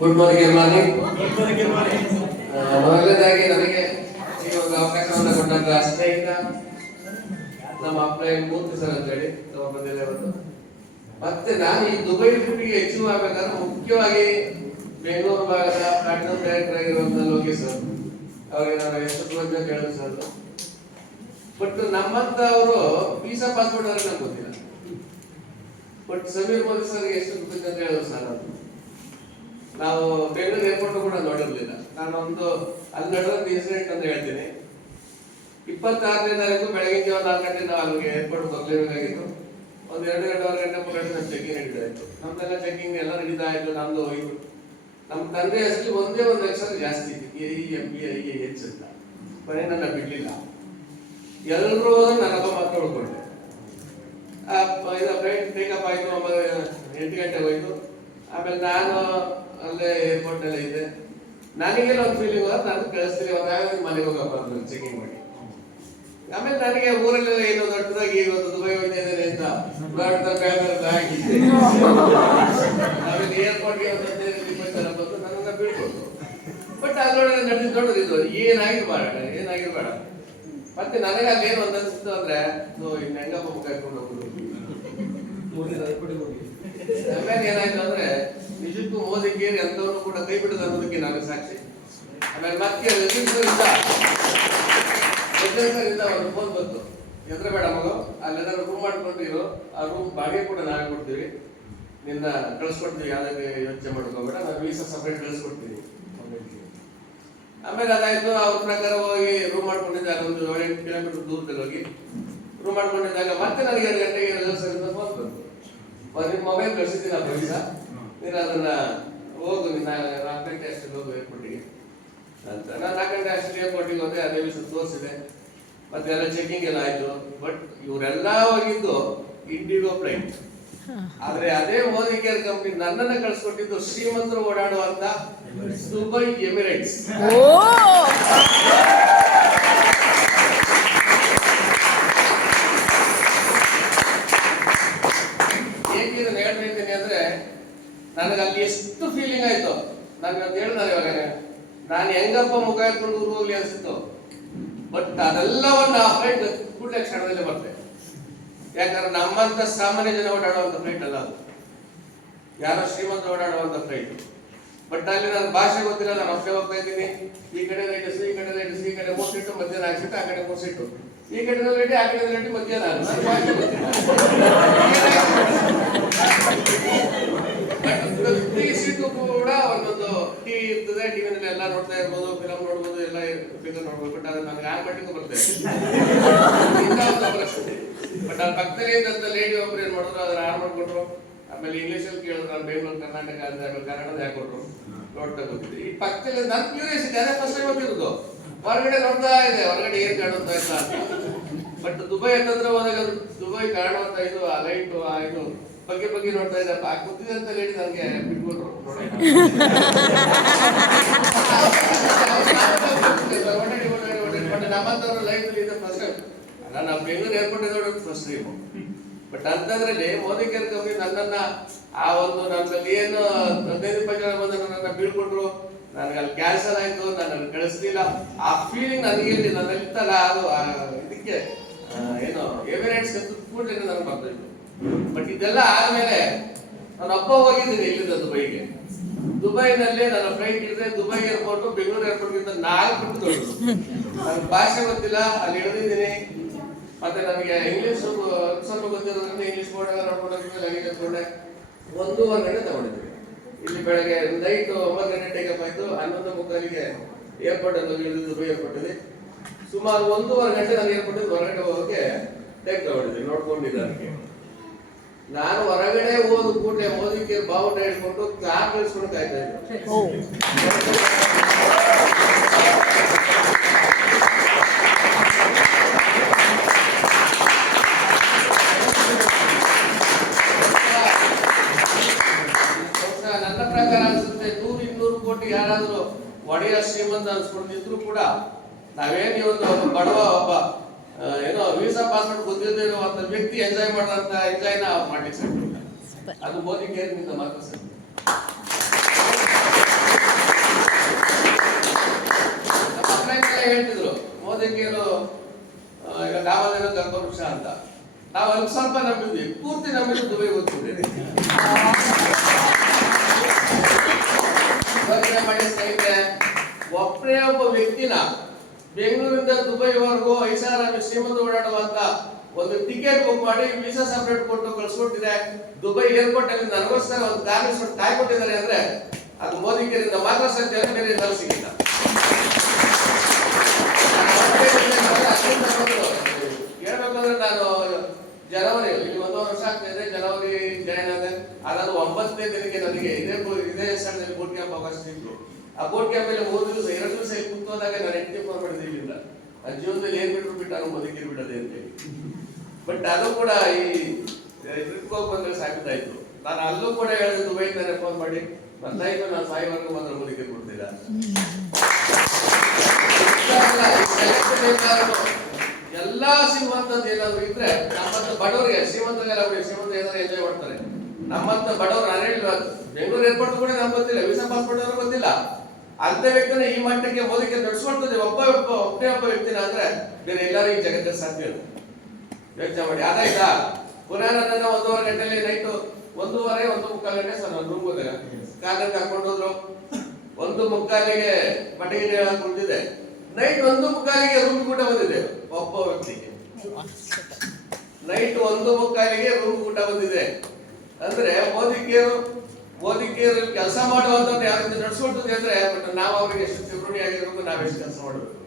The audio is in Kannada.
ಗುಡ್ ಮಾರ್ನಿಂಗ್ ಮಾರ್ನಿಂಗ್ ಮೊದಲನೇದಾಗಿ ನನಗೆ ಈ ಒಂದು ಅವಕಾಶವನ್ನು ಕೊಟ್ಟಂತ ಸ್ನೇಹಿತ ನಮ್ಮ ಅಪ್ಲೈ ಮೂರ್ತಿ ಸರ್ ಅಂತ ಹೇಳಿ ನಮ್ಮ ಬಂದಿದೆ ಒಂದು. ಮತ್ತೆ ನಾನು ಈ ದುಬೈ ಟ್ರಿಪ್ಗೆ ಹೆಚ್ಚು ಆಗ್ಬೇಕಾದ್ರೆ ಮುಖ್ಯವಾಗಿ ಬೆಂಗಳೂರು ಭಾಗದ ಪ್ಲಾಟಿನಮ್ ಡೈರೆಕ್ಟರ್ ಆಗಿರುವಂತ ಲೋಕೇಶ್ ಸರ್. ಅವರಿಗೆ ನಾನು ಎಷ್ಟು ಅಂತ ಕೇಳಿದ್ರು ಸರ್. ಬಟ್ ನಮ್ಮಂತ ಅವರು ವೀಸಾ ಪಾಸ್ಪೋರ್ಟ್ ಅವ್ರಿಗೆ ನಂಗೆ ಗೊತ್ತಿಲ್ಲ. ಬಟ್ ಸಮೀರ್ ಮೋದಿ ಸರ್ ಎಷ್ಟು ಗೊತ್ತಿದೆ ಅಂತ ಹೇಳಿದ್ರು ಸರ್ ಅವರು. ನಾವು ಬೆಂಗಳೂರು ಏರ್ಪೋರ್ಟ್ ಕೂಡ ನೋಡಿರ್ಲಿಲ್ಲ. ನಾನು ಒಂದು ಅಲ್ಲಿ ನಡೆದ ಇನ್ಸಿಡೆಂಟ್ ಅಂತ ಹೇಳ್ತೀನಿ. ಇಪ್ಪತ್ತಾರನೇ ತಾರೀಕು ಬೆಳಗ್ಗೆ ಜಾವ ನಾಲ್ಕು ಗಂಟೆ ನಾವು ಅಲ್ಲಿಗೆ ಏರ್ಪೋರ್ಟ್ ಹೋಗ್ಲೇಬೇಕಾಗಿತ್ತು ಒಂದು ಎರಡು ಎರಡೂವರೆ ಗಂಟೆ ಮೂರು ಗಂಟೆ ನಮ್ಮ ಚೆಕಿಂಗ್ ನಡೀತಾ ಇತ್ತು ನಮ್ದೆಲ್ಲ ಚೆಕಿಂಗ್ ಎಲ್ಲ ನಡೀತಾ ಇತ್ತು, ನಮ್ದು ಹೋಯ್ತು ನಮ್ಮ ತಂದೆ ಹೆಸರು ಒಂದೇ ಒಂದು ಅಕ್ಷರ ಜಾಸ್ತಿ A E M B I A H ಅಂತ. ಕೊನೆ ನನ್ನ ಬಿಡ್ಲಿಲ್ಲ. ಎಲ್ಲರೂ ನನ್ನಪ್ಪ ಮಾತ್ರ ಉಳ್ಕೊಂಡೆ. ಇದು ಫ್ಲೈಟ್ ಟೇಕಪ್ ಆಯ್ತು ಒಂಬತ್ತು ಎಂಟು ಗಂಟೆಗೆ ಹೋಯ್ತು. ಆಮೇಲೆ ನಾನು ಅಲ್ಲೇ ಏರ್ಪೋರ್ಟ್ನಲ್ಲಿ ಇದೆ. ನನಗೆ ಒಂದು ಫೀಲಿಂಗ್ ಹೋದ ನಾನು ಕಳಿಸ್ತೀನಿ ಒಂದಾಗ ಮನೆಗೆ ಹೋಗಪ್ಪ ಚೆಕಿಂಗ್ ಮಾಡಿ. ಆಮೇಲೆ ನನಗೆ ಊರಲ್ಲೆಲ್ಲ ಏನೋ ದೊಡ್ಡದಾಗಿ ಒಂದು ದುಬೈ ಹೋಗ್ತಿದ್ದೇನೆ ಅಂತ. ದೊಡ್ಡ ಬ್ಯಾನರ್ ಹಾಕಿದ್ದೆ. ಆಮೇಲೆ ಏರ್ಪೋರ್ಟ್ಗೆ ಒಂದು ಹದಿನೈದು ಇಪ್ಪತ್ತು ಜನ ಬಂದು ನನ್ನನ್ನ ಬೀಳ್ಕೊಟ್ಟು ಬಟ್ ಅದ್ರೊಳಗೆ ನಡೆದು ದೊಡ್ಡದಿದ್ದು ಏನಾಗಿರ್ಬೇಡ ಏನಾಗಿರ್ಬೇಡ ಮತ್ತೆ ನನಗೆ ಅಲ್ಲಿ ಏನು ಒಂದು ಅನ್ಸಿತ್ತು ಅಂದ್ರೆ ಓ, ಇನ್ನು ಹೆಂಗಪ್ಪ ಕರ್ಕೊಂಡು ಹೋಗುದು ಆಮೇಲೆ ಏನಾಯ್ತು ಅಂದ್ರೆ ನಿಜಕ್ಕೂ ಮೋದಿ ಕೇರಿ ಅಂತವನ್ನು ಕೂಡ ಕೈ ಬಿಡದ ಅನ್ನೋದಕ್ಕೆ ನಾನು ಸಾಕ್ಷಿ. ಆಮೇಲೆ ಮತ್ತೆ ರಜಿಸ್ಟರಿಂದ ಒಂದು ಫೋನ್ ಬಂತು. ಎದ್ರ ಬೇಡ ಮಗು ಅಲ್ಲೆಲ್ಲ ರೂಮ್ ಮಾಡ್ಕೊಂಡಿರೋ ಆ ರೂಮ್ ಬಾಡಿಗೆ ಕೂಡ ನಾವೇ ಕೊಡ್ತೀವಿ. ನಿನ್ನ ಕಳಿಸ್ಕೊಡ್ತೀವಿ ಯಾವ್ದಕ್ಕೆ ಯೋಚನೆ ಮಾಡ್ಕೋಬೇಡ. ನಾನು ವೀಸಾ ಸಪ್ರೇಟ್ ಕಳಿಸ್ಕೊಡ್ತೀನಿ ಆಮೇಲೆ ಅದಾಯ್ತು, ಅವ್ರ ಪ್ರಕಾರ ಹೋಗಿ ರೂಮ್ ಮಾಡ್ಕೊಂಡಿದ್ದಾಗ ಒಂದು ಏಳೆಂಟು ಕಿಲೋಮೀಟರ್ ದೂರದಲ್ಲಿ ಹೋಗಿ ರೂಮ್ ಮಾಡ್ಕೊಂಡಿದ್ದಾಗ ಮತ್ತೆ ನನಗೆ ಎರಡು ಗಂಟೆಗೆ ಫೋನ್ ಬಂತು. ನಿಮ್ಮ ಮೊಬೈಲ್ ಕಳಿಸಿದ್ದೀನಿ ಆ? ಪೈಸಾ ನೀನು ಅದನ್ನ ಹೋಗು ನಿನ್ನ ನಾಲ್ಕು ಗಂಟೆ ಅಷ್ಟೇ ಹೋಗು ಏರ್ಪೋರ್ಟಿಗೆ ಅಂತ. ನಾನು ನಾಲ್ಕು ಗಂಟೆ ಅಷ್ಟೇ ಏರ್ಪೋರ್ಟಿಗೆ ಹೋದೆ, ಅದೇ ವಿಷಯ ತೋರಿಸಿದೆ. ಮತ್ತೆ ಎಲ್ಲ ಚೆಕಿಂಗ್ ಎಲ್ಲ ಆಯ್ತು. ಬಟ್ ಇವರೆಲ್ಲ ಹೋಗಿದ್ದು ಇಂಡಿಗೋ ಫ್ಲೈಟ್ ಆದ್ರೆ ಅದೇ ಮೋದಿ ಕೇರ್ ಕಂಪನಿ ನನ್ನನ್ನ ಕಳಿಸ್ಕೊಟ್ಟಿದ್ದು ಶ್ರೀಮಂತರು ಓಡಾಡುವಂತ ದುಬೈ ಎಮಿರೇಟ್ಸ್ ನನಗೆ ಅಲ್ಲಿ ಎಷ್ಟು ಫೀಲಿಂಗ್ ಆಯ್ತು. ನನಗೆ ಅಂತ ಹೇಳಿದಾರೆ ಇವಾಗ ನಾನು. ಹೆಂಗಪ್ಪ ಮುಖ ಎತ್ಕೊಂಡು ಊರು ಹೋಗ್ಲಿ ಅನ್ಸಿತ್ತು. ಬಟ್ ಅದೆಲ್ಲವನ್ನ ಆ ಫ್ಲೈಟ್ ಕೂಡಲೇ ಕ್ಷಣದಲ್ಲಿ ಬರ್ತದೆ ಯಾಕಂದ್ರೆ ನಮ್ಮಂತ ಸಾಮಾನ್ಯ ಜನ ಓಡಾಡುವಂತ ಫ್ಲೈಟ್ ಅಲ್ಲ ಅದು. ಯಾರೋ ಶ್ರೀಮಂತ ಓಡಾಡುವಂತ ಫ್ಲೈಟ್ ಬಟ್ ಅಲ್ಲಿ ನನ್ನ ಭಾಷೆ ಗೊತ್ತಿಲ್ಲ, ನಾನು ಅಷ್ಟೇ ಹೋಗ್ತಾ ಇದ್ದೀನಿ. ಈ ಕಡೆ ಲೈಟ್ ಈ ಕಡೆ ಲೈಟ್ ಈ ಕಡೆ ಮೂರು ಸೀಟು ಮಧ್ಯಾಹ್ನ ಆಗ್ಸಿಟ್ಟು ಆ ಕಡೆ ಮೂರು ಸೀಟು ಈ ಕಡೆ ಲೈಟ್ ಆ ಕಡೆ ಲೈಟ್ ಮಧ್ಯಾಹ್ನ ಹಾಕು. ನನ್ನ ಭಾಷೆ ಗೊತ್ತಿಲ್ಲ ಬಟ್ ಪ್ರತಿ ಸೀಟು ಕೂಡ ಒಂದೊಂದು ಟಿವಿ ಇರ್ತದೆ ಟಿವಿನಲ್ಲಿ ಎಲ್ಲ ನೋಡ್ತಾ ಇರ್ಬೋದು ಫಿಲಮ್ ನೋಡ್ಬೋದು, ಎಲ್ಲ ಫಿಗರ್ ನೋಡ್ಬೋದು ಬಟ್ ಅದು ನನಗೆ ಆನ್ ಮಟ್ಟಿಗೂ ಬರ್ತದೆ ಬಟ್ ಆ ಪಕ್ಕದಲ್ಲಿ ಇದ್ದಂತ ಲೇಡಿ ಒಬ್ರು ಏನ್ ಮಾಡಿದ್ರು, ಅದ್ರ ಆನ್ ಮಾಡ್ಕೊಟ್ರು ಆಮೇಲೆ ಇಂಗ್ಲಿಷ್ ಅಲ್ಲಿ ಕೇಳಿದ್ರು, ನಾನು ಬೆಂಗಳೂರು ಕರ್ನಾಟಕ ಅಂತ ಆಮೇಲೆ ಕನ್ನಡದ ಹಾಕೊಟ್ರು ನೋಡ್ತಾ ಗೊತ್ತಿದೆ ಈ ಪಕ್ಕದಲ್ಲಿ ನನ್ನ ಕ್ಯೂರಿಯಾಸಿಟಿ ಅದೇ ಫಸ್ಟ್ ಟೈಮ್ ಹೊರಗಡೆ ನೋಡ್ತಾ ಇದೆ, ಹೊರಗಡೆ ಏನ್ ಕಾಣುತ್ತಾ ಇಲ್ಲ ಬಟ್ ದುಬೈ ಅಂತಂದ್ರೆ ಹೋದಾಗ ದುಬೈ ಕಾಣುವಂತ ಇದು, ಆ ಲೈಟ್ ಆ ಇದು. ಬಗ್ಗೆ ಬಗ್ಗೆ ನೋಡ್ತಾ ಇದ್ದಪ್ಪ ಆ ಅಂತ ಹೇಳಿ ನನಗೆ ಬಿಟ್ಬಿಟ್ರು. ನಮ್ಮಂತವ್ರ ಲೈಫ್ ಇದೆ ಫಸ್ಟ್ ಟೈಮ್ ನಾವು ಬೆಂಗಳೂರು ಏರ್ಪೋರ್ಟ್ ನೋಡೋದು ಫಸ್ಟ್ ಟೈಮ್ ಬಟ್ ಅಂತಂದ್ರಲ್ಲಿ ಮೋದಿ ಕೇರ್ ಕಂಪನಿ ನನ್ನನ್ನ ಆ ಒಂದು ನನ್ನಲ್ಲಿ ಏನು ಹದಿನೈದು ರೂಪಾಯಿ ಜನ ಬಂದು ನನ್ನನ್ನ ಬೀಳ್ಕೊಟ್ರು ನನಗೆ ಅಲ್ಲಿ ಕ್ಯಾನ್ಸಲ್ ಆಯ್ತು ನನ್ನ ಕಳಿಸ್ಲಿಲ್ಲ. ಆ ಫೀಲಿಂಗ್ ನನಗೆ ಇಲ್ಲಿ ನನ್ನಲ್ಲಿ ಇತ್ತಲ್ಲ ಅದು ಇದಕ್ಕೆ ಏನು ಎಮಿರೇಟ್ಸ್ ಕೂಡಲೇ ನನಗೆ ಬರ್ತಾಯಿತ್ತು ಬಟ್ ಇದೆಲ್ಲ ಆದ್ಮೇಲೆ ನಾನು ಅಪ್ಪ ಹೋಗಿದ್ದೀನಿ ಇಲ್ಲಿಂದ ದುಬೈಗೆ ದುಬೈನಲ್ಲಿ ನನ್ನ ಫ್ಲೈಟ್ ಇದ್ರೆ ದುಬೈ ಏರ್ಪೋರ್ಟ್ ಬೆಂಗಳೂರು ಏರ್ಪೋರ್ಟ್ ಗಿಂತ ನಾಲ್ಕು ದೊಡ್ಡದು. ನನಗೆ ಭಾಷೆ ಗೊತ್ತಿಲ್ಲ, ಅಲ್ಲಿ ಇಳಿದಿದ್ದೀನಿ. ಮತ್ತೆ ನನಗೆ ಇಂಗ್ಲಿಷ್ ಸ್ವಲ್ಪ ಗೊತ್ತಿರೋದ್ರಿಂದ ಇಂಗ್ಲಿಷ್ ಬೋರ್ಡ್ ಎಲ್ಲ ಲಗೇಜ್ ಎತ್ಕೊಂಡೆ ಒಂದೂವರೆ ಗಂಟೆ ತಗೊಂಡಿದ್ವಿ ಇಲ್ಲಿ ಬೆಳಗ್ಗೆ ನೈಟ್ ಒಂಬತ್ತು ಗಂಟೆ ಟೇಕಪ್ ಆಯ್ತು. ಹನ್ನೊಂದು ಮುಕ್ಕಾಲಿಗೆ ಏರ್ಪೋರ್ಟ್ ಅಲ್ಲಿ ಇಳಿದು ದುಬೈ ಏರ್ಪೋರ್ಟ್ ಅಲ್ಲಿ. ಸುಮಾರು ಒಂದೂವರೆ ಗಂಟೆ ನಾನು ಏರ್ಪೋರ್ಟ್ ಹೊರಗಡೆ ಹೋಗೋಕೆ ಟೇಕ್ ತಗೊಂಡಿದ್ದೆ ನೋಡ್ಕೊಂಡಿದ್ದೆ ನಾನು ಹೊರಗಡೆ ಓದು ಕೂಡ ಮೋದಿಗೆ ಬಾವುಟ ಹಿಡ್ಕೊಂಡು ಕಾರ್ ನಿಲ್ಸ್ಕೊಂಡು ಕಾಯ್ತಾ ಇದ್ದೆ ನನ್ನ ಪ್ರಕಾರ ಅನ್ಸುತ್ತೆ ನೂರು ಇನ್ನೂರು ಕೋಟಿ ಯಾರಾದ್ರೂ ಒಡೆಯ ಶ್ರೀಮಂತ ಅನ್ಸ್ಕೊಂಡಿದ್ರು ಕೂಡ ನಾವೇನಿ ಒಂದು ಬಡವ ಒಬ್ಬ ಏನೋ ವೀಸಾ ಪಾಸ್ಪೋರ್ಟ್ ಗೊತ್ತಿಲ್ಲದೆ ಇರೋ ಅಂತ ವ್ಯಕ್ತಿ ಎಂಜಾಯ್ ಮಾಡೋಂಥ ಎಂಜಾಯ್ನ ಮಾಡ್ಲಿಕ್ಕೆ ಸಾಧ್ಯವಿಲ್ಲ ಅದು ಮೋದಿ ಕೇಂದ್ರದಿಂದ ಮಾತ್ರ ಸಾಧ್ಯ. ಹೇಳ್ತಿದ್ರು ಮೋದಿಗೆ ಏನು ಈಗ ನಾವಲ್ಲೇನೋ ಗರ್ಭವೃಕ್ಷ ಅಂತ. ನಾವು ಅಲ್ಲಿ ಸ್ವಲ್ಪ ನಂಬಿದ್ವಿ. ಪೂರ್ತಿ ನಂಬಿದ್ರು ದುಬೈ ಗೊತ್ತಿದೆ ಮಾಡಿ ಸ್ನೇಹಿತರೆ ಒಬ್ಬರೇ ಒಬ್ಬ ವ್ಯಕ್ತಿನ ಬೆಂಗಳೂರಿಂದ ದುಬೈವರೆಗೂ ಐಷಾರಾಮಿ ಶ್ರೀಮಂತ ಓಡಾಡುವಂತ ಒಂದು ಟಿಕೆಟ್ ಬುಕ್ ಮಾಡಿ ವೀಸಾ ಸಪರೇಟ್ ಕೊಟ್ಟು ಕಳ್ಸ್ಕೊಟ್ಟಿದೆ. ದುಬೈ ಏರ್ಪೋರ್ಟ್ ಅಲ್ಲಿ ನನಗೋಸ್ಕರ ಒಂದು ಕಾರ್ ನಿಲ್ಸ್ಬಿಟ್ಟು ಕಾಯ್ಕೊಟ್ಟಿದ್ದಾರೆ ಅಂದ್ರೆ ಅದು ಮೋದಿ ಕೇರಿಂದ ಮಾತ್ರ ಸಾಧ್ಯ ಬೇರೆ ಎಲ್ಲರೂ ಸಿಗಿಲ್ಲ. ಹೇಳ್ಬೇಕಂದ್ರೆ ನಾನು ಜನವರಿ, ಇಲ್ಲಿ ಒಂದು ವರ್ಷ ಆಗ್ತಿದೆ ಜನವರಿ ಜಾಯ್ನ್ ಆದ ಅದಾದ ಒಂಬತ್ತನೇ ದಿನಕ್ಕೆ ನನಗೆ ಇದೇ ಇದೇ ಸ್ಥಳದಲ್ಲಿ ಬೋಟ್ ಕ್ಯಾಂಪ್ ಅವಕಾಶ ಸಿಕ್ತು. ಆ ಅಲ್ಲಿ ಮೂರು ದಿವಸ ಎರಡು ದಿವಸ ಕುಂತೋದಾಗ ನಾನು ಹೆಂಡತಿ ಫೋನ್ ಮಾಡಿದಿರಲಿಲ್ಲ ಆ ಜೀವನದಲ್ಲಿ ಏನ್ ಬಿಟ್ಟರು ಬಿಟ್ಟಾನು ಬದುಕಿರ್ ಬಿಡದೆ ಅಂತ ಬಟ್ ಅದು ಕೂಡ ಈ ಟ್ರಿಪ್ ಹೋಗ್ಬಂದ್ರೆ ಬಂದ್ರೆ ಸಾಕಾಯ್ತು ನಾನು ಅಲ್ಲೂ ಕೂಡ ಹೇಳಿದೆ ದುಬೈಯಿಂದಾನೆ ಫೋನ್ ಮಾಡಿ. ಬಂದಾಯ್ತು, ನಾನು ಸಾಯಿವರೆಗೂ ಮಾತ್ರ ಬದುಕಿ ಕೊಡ್ತೀರ ಎಲ್ಲಾ ಶ್ರೀಮಂತದ್ದು ಏನಾದ್ರು ಇದ್ರೆ ನಮ್ಮಂತ ಬಡವರಿಗೆ, ಶ್ರೀಮಂತರಿಗೆಲ್ಲ ಬಿಡಿ ಶ್ರೀಮಂತ ಏನಾದ್ರು ಎಂಜಾಯ್ ಮಾಡ್ತಾರೆ. ನಮ್ಮಂತ ಬಡವರು ನಾನು ಹೇಳಿಲ್ಲ ಬೆಂಗಳೂರು ಏರ್ಪೋರ್ಟ್ ಕೂಡ ನಮ್ಗೆ ಗೊತ್ತಿಲ್ಲ ವಿಸಾ ಪಾಸ್ಪೋರ್ಟ್ ಅವ್ರಿಗೆ ಗೊತ್ತಿಲ್ಲ. ಅಂತ ವ್ಯಕ್ತಿನ ಈ ಮಟ್ಟಕ್ಕೆ ಮೋದಿಗೆ ನಡೆಸ್ಕೊಳ್ತದೆ ಒಬ್ಬ ಒಬ್ಬ ಒಬ್ಬನೇ ಒಬ್ಬ ವ್ಯಕ್ತಿನ ಅಂದ್ರೆ ಬೇರೆ ಎಲ್ಲರೂ ಈ ಜಗತ್ತಲ್ಲಿ ಸಾಧ್ಯ ಇಲ್ಲ. ಯೋಚನೆ ಮಾಡಿ. ಅದಾಯ್ತಾ? ಪುನಃ ನನ್ನ ಒಂದೂವರೆ ಗಂಟೆಲಿ ನೈಟು ಒಂದೂವರೆ ಒಂದು ಮುಕ್ಕಾಲು ಗಂಟೆ ಸರ್ ನಾನು ರೂಮ್ ಹೋದಾಗ ಹೋದ್ರು. ಒಂದು ಮುಕ್ಕಾಲಿಗೆ ಮಟಗಿರಿ ಹೇಳಕ್ ಕುಳಿತಿದೆ ನೈಟ್ ಒಂದು ಮುಕ್ಕಾಲಿಗೆ ರೂಮ್ ಊಟ ಬಂದಿದೆ. ಒಬ್ಬ ವ್ಯಕ್ತಿಗೆ. ನೈಟ್ ಒಂದು ಮುಕ್ಕಾಲಿಗೆ ರೂಮ್ ಊಟ ಬಂದಿದೆ. ಅಂದ್ರೆ ಮೋದಿಕೇರು ಮೋದಿಕೇರು ಕೆಲಸ ಮಾಡುವಂತ ಯಾವ ರೀತಿ ಅಂದ್ರೆ ಬಟ್ ನಾವು ಅವ್ರಿಗೆ ಎಷ್ಟು ಚಿಮೃಣಿ ಆಗಿರ್ಬೇಕು ನಾವೆಷ್ಟು ಕೆಲಸ ಮಾಡಬೇಕು.